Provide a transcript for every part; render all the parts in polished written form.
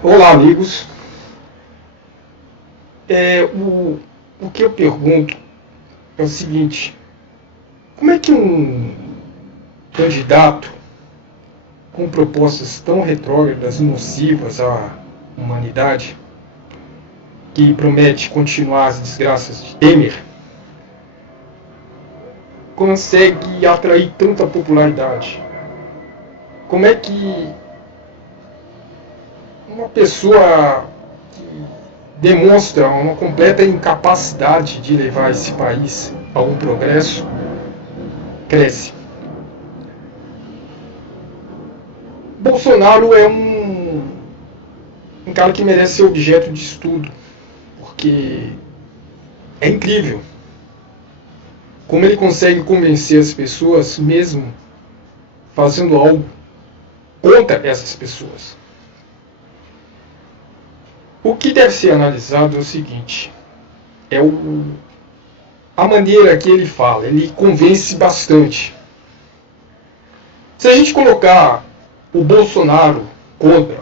Olá, amigos. O que eu pergunto é o seguinte: como é que um candidato com propostas tão retrógradas e nocivas à humanidade, que promete continuar as desgraças de Temer, consegue atrair tanta popularidade? Como é que uma pessoa que demonstra uma completa incapacidade de levar esse país a um progresso cresce? Bolsonaro é um cara que merece ser objeto de estudo, porque é incrível como ele consegue convencer as pessoas, mesmo fazendo algo contra essas pessoas. O que deve ser analisado é o seguinte: a maneira que ele fala. Ele convence bastante. Se a gente colocar o Bolsonaro contra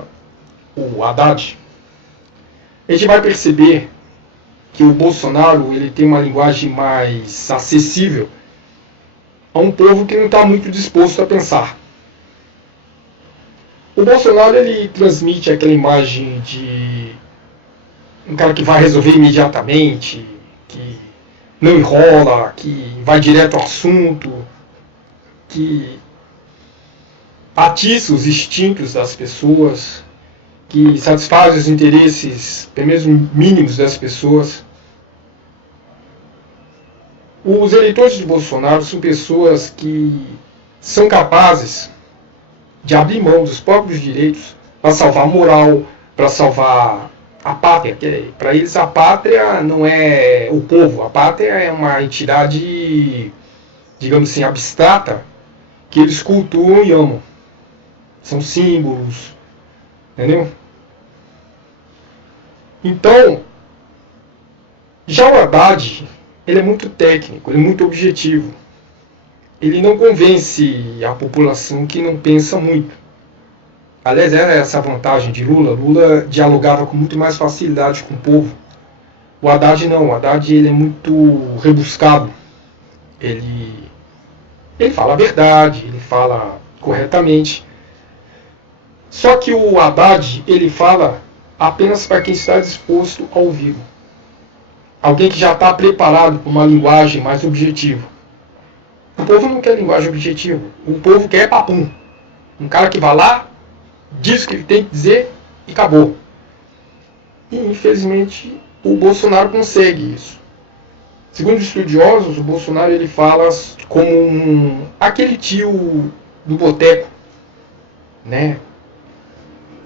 o Haddad, a gente vai perceber que o Bolsonaro ele tem uma linguagem mais acessível a um povo que não está muito disposto a pensar. O Bolsonaro ele transmite aquela imagem de um cara que vai resolver imediatamente, que não enrola, que vai direto ao assunto, que atiça os instintos das pessoas, que satisfaz os interesses, pelo menos mínimos, das pessoas. Os eleitores de Bolsonaro são pessoas que são capazes de abrir mão dos próprios direitos para salvar a moral, para salvar a pátria. Para eles a pátria não é o povo, a pátria é uma entidade, digamos assim, abstrata, que eles cultuam e amam. São símbolos, entendeu? Então, já o Haddad, ele é muito técnico, ele é muito objetivo. Ele não convence a população que não pensa muito. Aliás, era essa a vantagem de Lula. Lula dialogava com muito mais facilidade com o povo. O Haddad não. O Haddad ele é muito rebuscado. Ele fala a verdade, ele fala corretamente. Só que o Haddad ele fala apenas para quem está disposto a ouvi-lo. Alguém que já está preparado para uma linguagem mais objetiva. O povo não quer linguagem objetiva. O povo quer papum. Um cara que vai lá, diz o que ele tem que dizer e acabou. E infelizmente o Bolsonaro consegue isso. Segundo estudiosos, o Bolsonaro ele fala como aquele tio do boteco, né?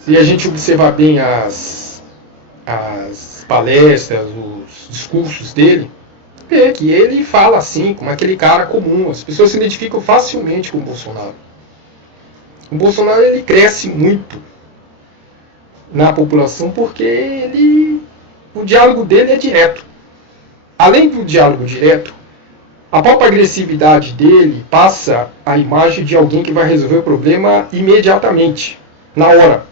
Se a gente observar bem as palestras, os discursos dele, é que ele fala assim, como aquele cara comum. As pessoas se identificam facilmente com o Bolsonaro. O Bolsonaro ele cresce muito na população porque o diálogo dele é direto. Além do diálogo direto, a própria agressividade dele passa a imagem de alguém que vai resolver o problema imediatamente, na hora.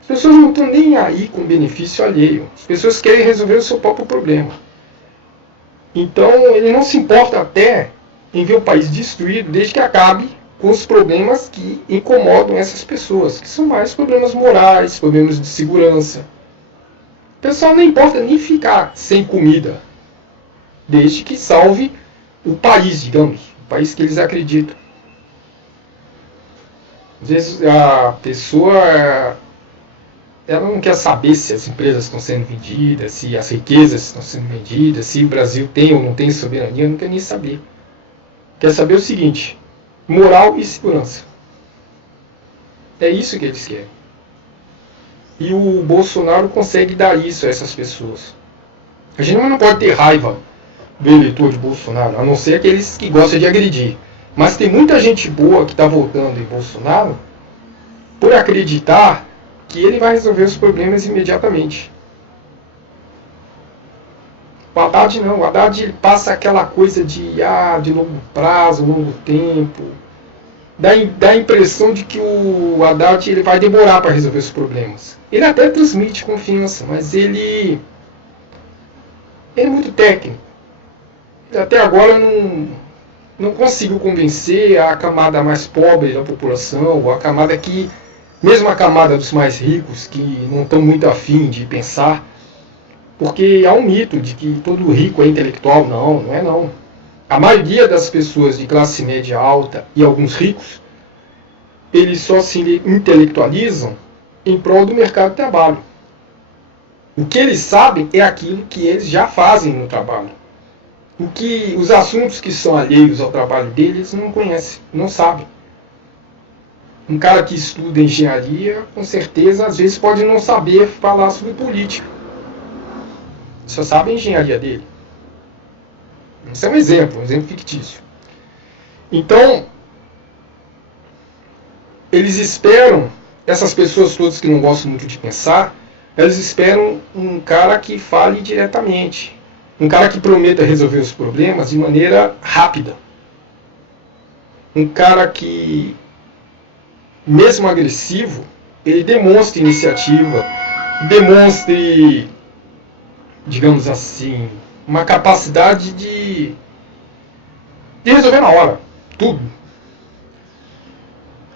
As pessoas não estão nem aí com o benefício alheio. As pessoas querem resolver o seu próprio problema. Então ele não se importa até em ver o país destruído, desde que acabe com os problemas que incomodam essas pessoas, que são mais problemas morais, problemas de segurança. O pessoal não importa nem ficar sem comida, desde que salve o país, digamos, o país que eles acreditam. Às vezes a pessoa ela não quer saber se as empresas estão sendo vendidas, se as riquezas estão sendo vendidas, se o Brasil tem ou não tem soberania, não quer nem saber. Quer saber o seguinte: moral e segurança. É isso que eles querem. E o Bolsonaro consegue dar isso a essas pessoas. A gente não pode ter raiva do eleitor de Bolsonaro, a não ser aqueles que gostam de agredir. Mas tem muita gente boa que está votando em Bolsonaro por acreditar que ele vai resolver os problemas imediatamente. O Haddad não. O Haddad ele passa aquela coisa de longo prazo, longo tempo. dá a impressão de que o Haddad ele vai demorar para resolver os problemas. Ele até transmite confiança, mas ele é muito técnico. Ele até agora não conseguiu convencer a camada mais pobre da população, ou a camada que, mesmo a camada dos mais ricos, que não estão muito afim de pensar, porque há um mito de que todo rico é intelectual. Não é não. A maioria das pessoas de classe média alta e alguns ricos, eles só se intelectualizam em prol do mercado de trabalho. O que eles sabem é aquilo que eles já fazem no trabalho. Os assuntos que são alheios ao trabalho deles não conhecem, não sabem. Um cara que estuda engenharia, com certeza, às vezes pode não saber falar sobre política. Só sabe a engenharia dele. Isso é um exemplo fictício. Então, eles esperam, essas pessoas todas que não gostam muito de pensar, elas esperam um cara que fale diretamente. Um cara que prometa resolver os problemas de maneira rápida. Um cara que, mesmo agressivo, ele demonstre iniciativa, demonstre, digamos assim, uma capacidade de resolver na hora, tudo.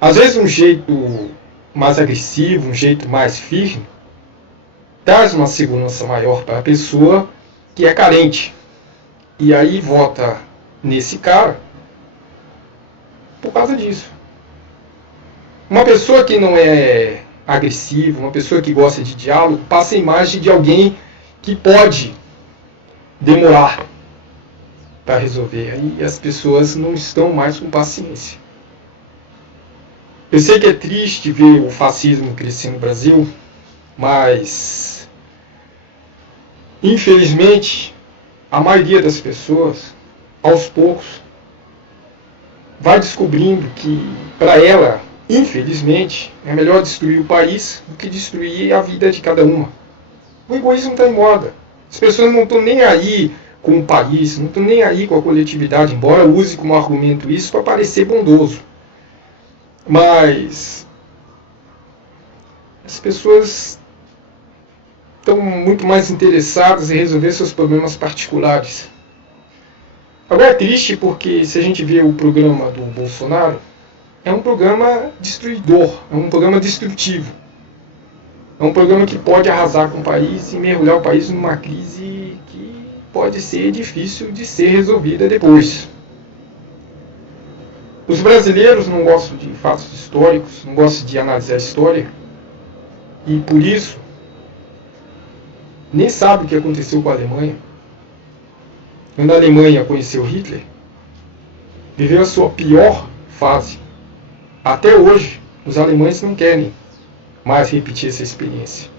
Às vezes um jeito mais agressivo, um jeito mais firme, traz uma segurança maior para a pessoa que é carente. E aí vota nesse cara por causa disso. Uma pessoa que não é agressiva, uma pessoa que gosta de diálogo, passa a imagem de alguém que pode demorar para resolver. Aí as pessoas não estão mais com paciência. Eu sei que é triste ver o fascismo crescer no Brasil, mas infelizmente a maioria das pessoas, aos poucos, vai descobrindo que para ela, infelizmente, é melhor destruir o país do que destruir a vida de cada uma. O egoísmo está em moda. As pessoas não estão nem aí com o país, não estão nem aí com a coletividade, embora use como argumento isso para parecer bondoso. Mas as pessoas estão muito mais interessadas em resolver seus problemas particulares. Agora é triste porque, se a gente vê o programa do Bolsonaro, é um programa destruidor, é um programa destrutivo. É um programa que pode arrasar com o país e mergulhar o país numa crise que pode ser difícil de ser resolvida depois. Os brasileiros não gostam de fatos históricos, não gostam de analisar a história, e por isso nem sabem o que aconteceu com a Alemanha. Quando a Alemanha conheceu Hitler, viveu a sua pior fase. Até hoje, os alemães não querem mais repetir essa experiência.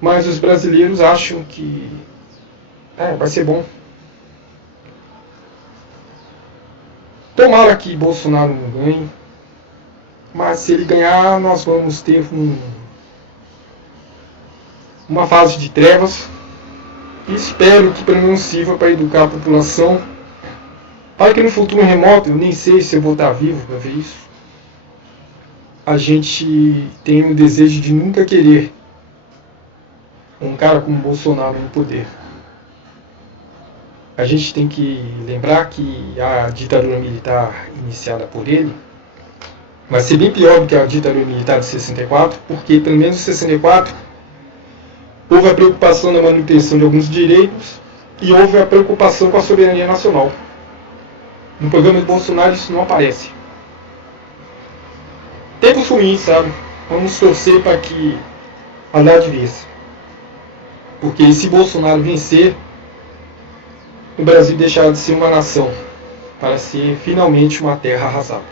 Mas os brasileiros acham que vai ser bom. Tomara que Bolsonaro não ganhe, mas se ele ganhar, nós vamos ter uma fase de trevas. E espero que pelo menos sirva para educar a população, para que no futuro remoto, eu nem sei se eu vou estar vivo para ver isso, a gente tem o desejo de nunca querer um cara como Bolsonaro no poder. A gente tem que lembrar que a ditadura militar iniciada por ele vai ser bem pior do que a ditadura militar de 64, porque pelo menos em 64 houve a preocupação na manutenção de alguns direitos e houve a preocupação com a soberania nacional. No programa de Bolsonaro isso não aparece. Tempos ruins, sabe? Vamos torcer para que Haddad vença. Porque se Bolsonaro vencer, o Brasil deixará de ser uma nação para ser finalmente uma terra arrasada.